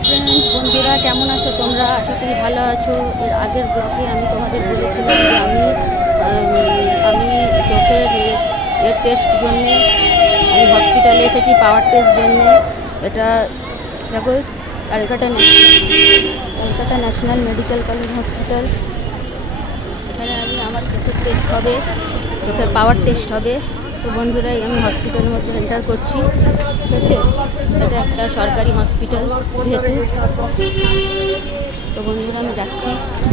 Friends, বন্ধুরা কেমন আছো তোমরা? আশা করি ভালো আছো। এর আগের ব্লগে আমি তোমাদের বলেছিলাম যে আমি চোখের টেস্ট জন্যে আমি হসপিটালে এসেছি, পাওয়ার টেস্ট জন্যে। এটা দেখো Calcutta national medical college hospital. এখানে আমার চোখের টেস্ট হবে, চোখের পাওয়ার টেস্ট হবে। তো বন্ধুরা, আমি হসপিটালের মধ্যে এন্টার করছি, ঠিক আছে? এটা একটা সরকারি হসপিটাল যেহেতু। তো বন্ধুরা, আমি যাচ্ছি,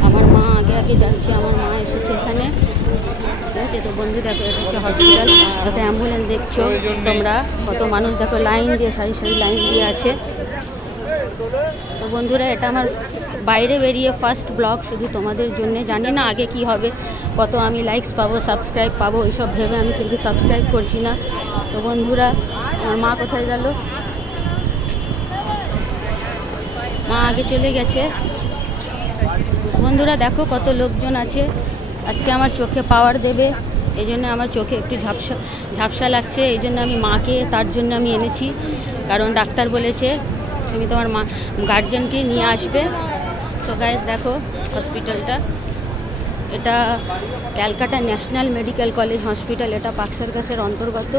আমার মা আগে যাচ্ছে, আমার মা এসেছে এখানে, ঠিক আছে? তো বন্ধু দেখো, এটা হচ্ছে হসপিটাল। একটা অ্যাম্বুলেন্স দেখছো তোমরা, কত মানুষ দেখো লাইন দিয়ে, সারি লাইন দিয়ে আছে। তো বন্ধুরা, এটা আমার বাইরে বেরিয়ে ফার্স্ট ব্লগ, শুধু তোমাদের জন্য। জানি না আগে কি হবে, কত আমি লাইকস পাবো, সাবস্ক্রাইব পাবো, এসব ভেবে আমি কিন্তু সাবস্ক্রাইব করছি না। তো বন্ধুরা, আমার মা কোথায় গেল? মা আগে চলে গেছে। বন্ধুরা দেখো কত লোকজন আছে। আজকে আমার চোখে পাওয়ার দেবে, এই জন্য আমার চোখে একটু ঝাপসা লাগছে। এই জন্য আমি মাকে তার জন্য আমি এনেছি, কারণ ডাক্তার বলেছে তুমি তোমার মা গার্জেনকে নিয়ে আসবে। সো গাইস দেখো হসপিটালটা, এটা Calcutta national medical college hospital, এটা পার্ক সার্কাসের অন্তর্গত।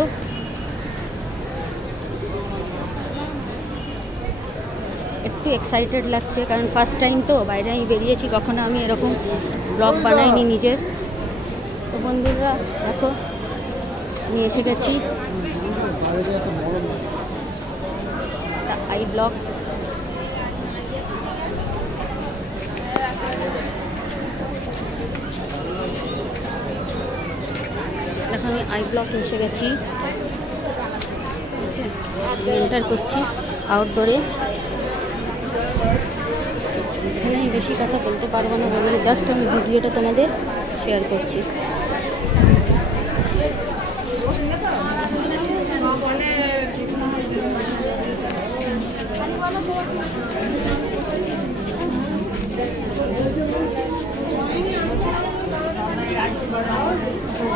একটু এক্সাইটেড লাগছে, কারণ ফার্স্ট টাইম তো বাইরে আমি বেরিয়েছি, কখনো আমি এরকম ব্লগ বানাইনি নিজের। তো বন্ধুরা দেখো, আমি এসে গেছি আই ব্লক। এখন আমি আই ব্লক এসে গেছি, এন্টার করছি আউটডোরে। এখানে আমি বেশি কথা বলতে পারবো না, বলে জাস্ট আমি ভিডিওটা তোমাদের শেয়ার করছি।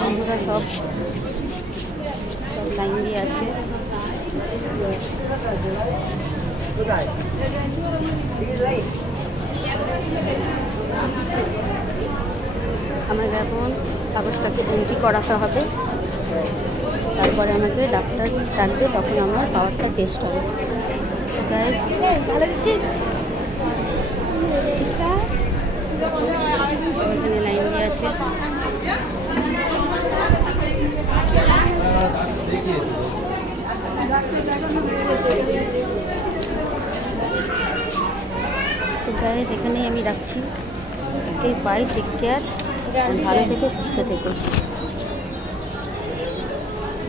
বন্ধুরা সব লাইন দিয়ে আছে। আমাকে এখন কাগজটাকে এন্ট্রি করাতে হবে, তারপরে আমাকে ডাক্তার ডাকবে, তখন আমার পাওয়ারটা টেস্ট হবে। এখানে লাইন দিয়ে আছে। তো গাইস, এখানেই আমি রাখছি। বাই, টেক কেয়ার, ভালো থেকো, সুস্থ থেকো।